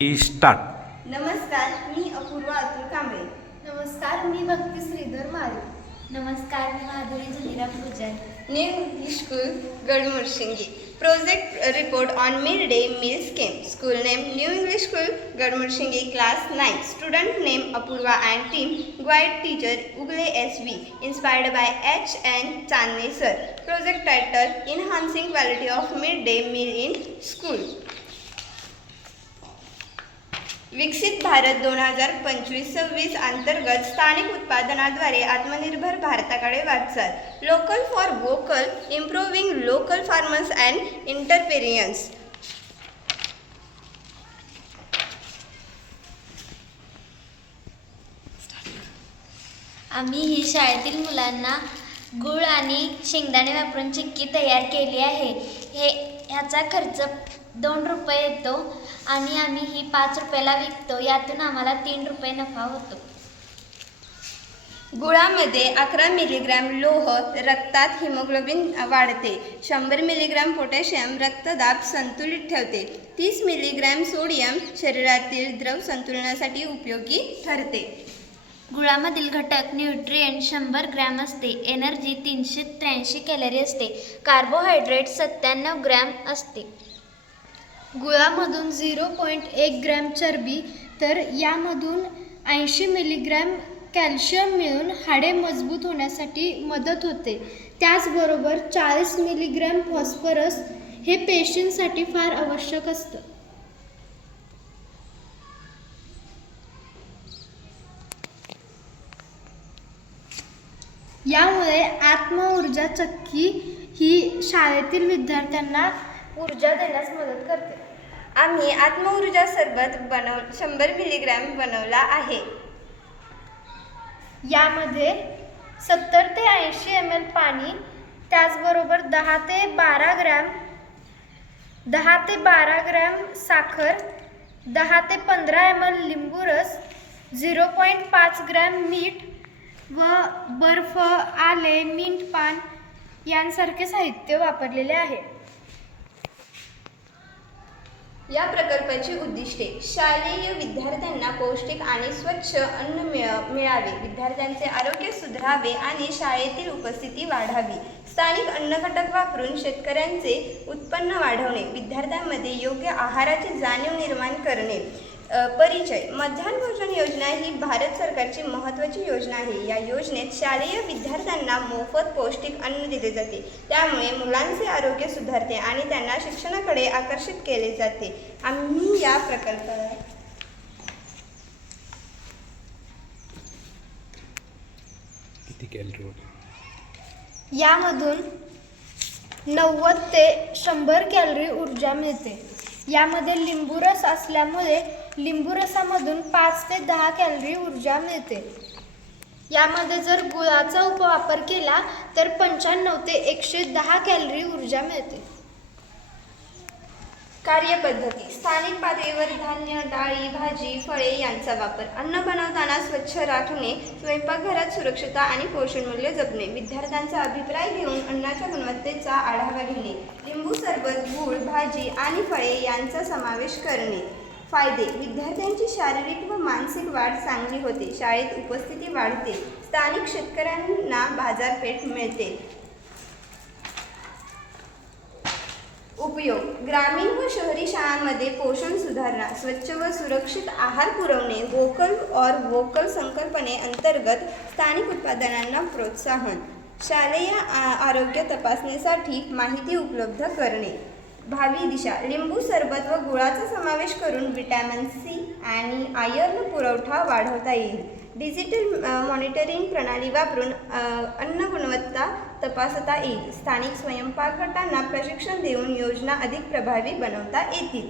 Start. नमस्कार, मी अपूर्वा अतुल कांबळे. नमस्कार, मी भक्ती श्रीधर मारे. नमस्कार, मी Madhuri Dhaniram Gujar. New English school Gadmudshingi. Project report on midday meal scheme. School name New English School Gadmudshingi, class 9. Student name Apurva and team. Guide teacher Ugle SV. Inspired by H.N. Chandni sir. Project title Enhancing Quality of Midday Meal in School. विकसित भारत 2025-26 अंतर्गत स्थानिक उत्पादनाद्वारे आत्मनिर्भर भारताकडे वाटचाल. Local for vocal, improving local farmers and entrepreneurs. आम्ही ही शाळेतील मुलांना गूळ आणि शेंगदाणे वापरून चिक्की तयार केली आहे. ह्याचा खर्च 2 रुपये येतो आणि आम्ही ही 5 रुपयाला विकतो. यातून आम्हाला 3 रुपये नफा होतो. गुळामध्ये 11 मिलीग्रॅम लोह रक्तात हिमोग्लोबिन वाढते. 100 मिलीग्रॅम पोटॅशियम रक्तदाब संतुलित ठेवते. 30 मिलीग्रॅम सोडियम शरीरातील द्रव संतुलनासाठी उपयोगी ठरते. गुळामधील घटक न्यूट्रिएंट 100 ग्रॅम असते. एनर्जी 383 कॅलरी असते. कार्बोहायड्रेट 97 ग्रॅम असते. गुळामधून 0.1 ग्रॅम चरबी तर यामधून 80 मिलीग्रॅम कॅल्शियम मिळून हाडे मजबूत होण्यासाठी मदत होते. त्याचबरोबर 40 मिलीग्रॅम फॉस्फरस हे पेशींसाठी फार आवश्यक असतं. यामुळे आत्मऊर्जा चक्की ही शाळेतील विद्यार्थ्यांना ऊर्जा देण्यास मदत करते. आम्ही आत्मऊर्जा सरबत 100 मिलीग्रॅम बनवला आहे. यामध्ये 70 ते 80 ml पाणी, त्याचबरोबर 10 ते 12 ग्रॅम साखर, 10 ते 15 ml लिंबू रस, 0.5 ग्रॅम मीठ व बर्फ, आले, मिंट पान यांसारखे साहित्य वापरलेले आहे. या प्रकल्पाची उद्दिष्टे: शालेय विद्यार्थ्यांना पौष्टिक आणि स्वच्छ अन्न मिळावे, विद्यार्थ्यांचे आरोग्य सुधारावे आणि शाळेतील उपस्थिती वाढावी, स्थानिक अन्न घटक वापरून शेतकऱ्यांचे उत्पन्न वाढवणे, विद्यार्थ्यांमध्ये योग्य आहाराची जाणीव निर्माण करणे. परिचय: मध्यान्ह भोजन योजना ही भारत सरकारची महत्त्वाची योजना आहे. या योजनेत शालेय विद्यार्थ्यांना मोफत पौष्टिक अन्न दिले जाते. त्यामुळे मुलांचे आरोग्य सुधारते आणि त्यांना शिक्षणाकडे आकर्षित केले जाते. आम्ही या प्रकल्पाला यामधून 90 ते 100 कॅलरी ऊर्जा मिळते. यामध्ये लिंबूरस असल्यामुळे लिंबूरसामधून 5 ते 10 कॅलरी ऊर्जा मिळते. यामध्ये जर गुळाचा वापर केला तर 95 ते 110 कॅलरी ऊर्जा मिळते. कार्यपद्धती: स्थानिक पातळीवर धान्य, डाळी, भाजी, फळे यांचा वापर. अन्न बनवताना स्वच्छ राखणे, स्वयंपाकघरात सुरक्षता आणि पोषण मूल्य जपणे. विद्यार्थ्यांचा अभिप्राय घेऊन अन्नाच्या गुणवत्तेचा आढावा घेणे. लिंबू सरबत, गूळ, भाजी आणि फळे यांचा समावेश करणे. फायदे: विद्यार्थ्यांची शारीरिक व मानसिक वाढ चांगली होते. शाळेत उपस्थिती वाढते. स्थानिक शेतकऱ्यांना बाजारपेठ मिळते. उपयोग: ग्रामीण व शहरी शाळांमध्ये पोषण सुधारणा, स्वच्छ व सुरक्षित आहार पुरवणे, वोकल फॉर वोकल संकल्पने अंतर्गत स्थानिक उत्पादनांना प्रोत्साहन, शालेय आरोग्य तपासणीसाठी माहिती उपलब्ध करणे. भावी दिशा: लिंबू सरबत व गुळाचा समावेश करून व्हिटॅमिन सी आणि आयर्न पुरवठा वाढवता येईल. डिजिटल मॉनिटरिंग प्रणाली वापरून अन्न गुणवत्ता तपासता येईल. स्थानिक स्वयंपाक गटांना प्रशिक्षण देऊन योजना अधिक प्रभावी बनवता येतील.